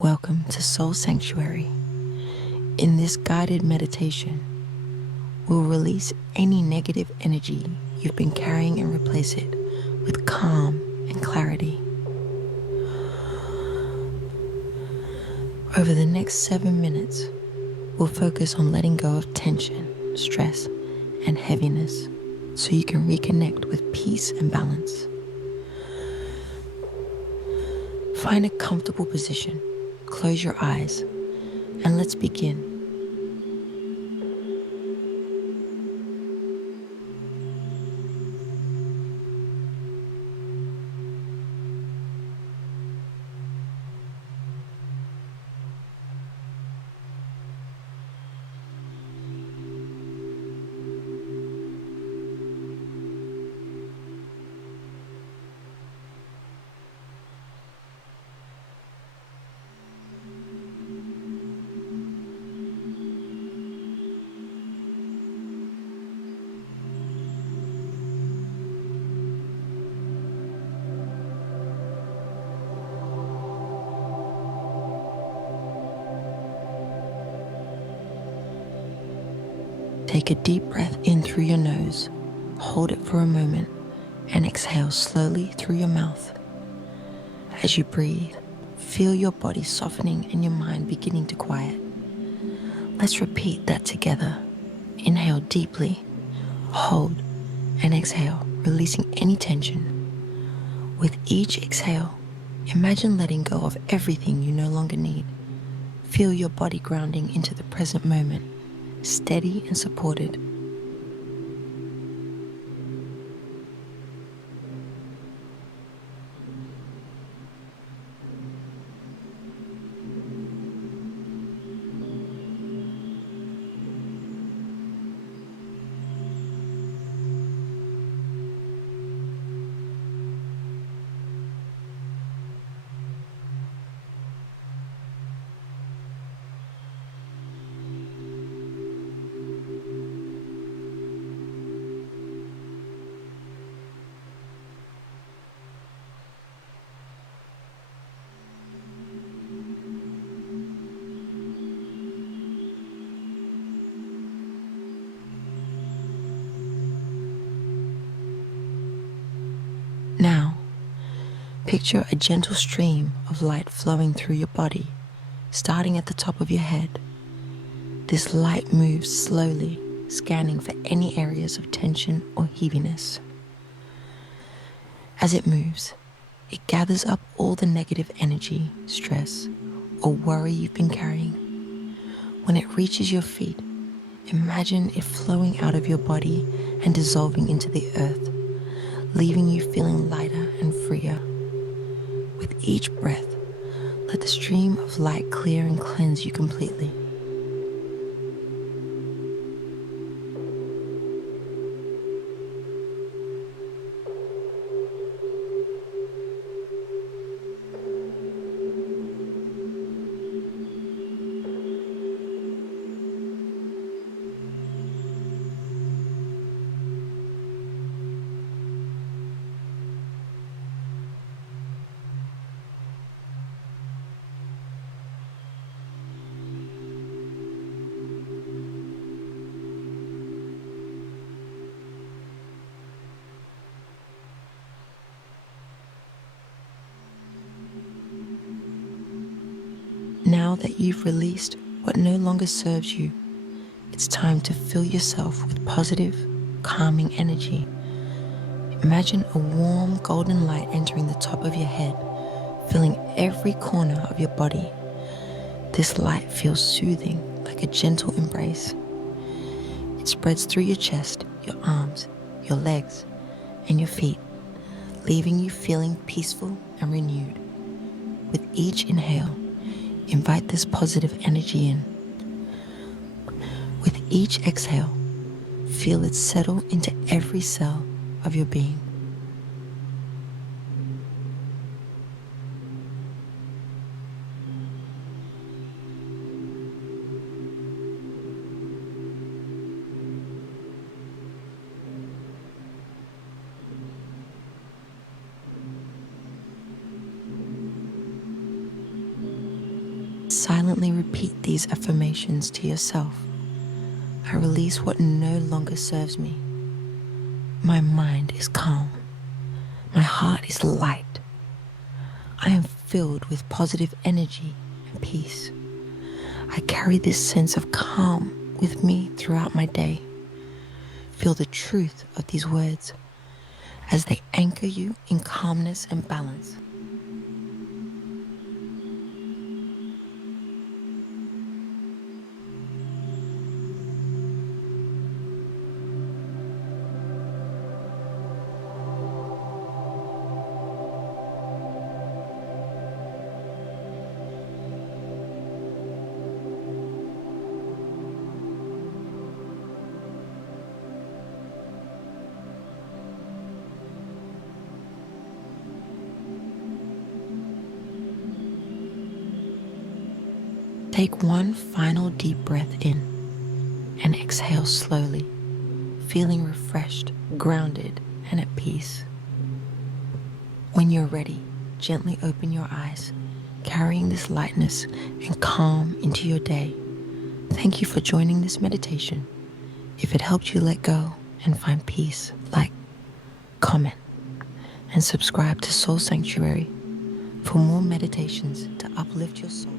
Welcome to Soul Sanctuary. In this guided meditation, we'll release any negative energy you've been carrying and replace it with calm and clarity. Over the next 7 minutes, we'll focus on letting go of tension, stress, and heaviness so you can reconnect with peace and balance. Find a comfortable position, close your eyes, and let's begin. Take a deep breath in through your nose, hold it for a moment, and exhale slowly through your mouth. As you breathe, feel your body softening and your mind beginning to quiet. Let's repeat that together. Inhale deeply, hold, and exhale, releasing any tension. With each exhale, imagine letting go of everything you no longer need. Feel your body grounding into the present moment, steady and supported. Now, picture a gentle stream of light flowing through your body, starting at the top of your head. This light moves slowly, scanning for any areas of tension or heaviness. As it moves, it gathers up all the negative energy, stress, or worry you've been carrying. When it reaches your feet, imagine it flowing out of your body and dissolving into the earth, leaving you feeling lighter and freer. With each breath, let the stream of light clear and cleanse you completely. Now that you've released what no longer serves you, it's time to fill yourself with positive, calming energy. Imagine a warm golden light entering the top of your head, filling every corner of your body. This light feels soothing, like a gentle embrace. It spreads through your chest, your arms, your legs, and your feet, leaving you feeling peaceful and renewed. With each inhale, invite this positive energy in. With each exhale, feel it settle into every cell of your being. silently repeat these affirmations to yourself. I release what no longer serves me. My mind is calm. My heart is light. I am filled with positive energy and peace. I carry this sense of calm with me throughout my day. Feel the truth of these words as they anchor you in calmness and balance. Take one final deep breath in and exhale slowly, feeling refreshed, grounded, and at peace. When you're ready, gently open your eyes, carrying this lightness and calm into your day. Thank you for joining this meditation. If it helped you let go and find peace, like, comment, and subscribe to Soul Sanctuary for more meditations to uplift your soul.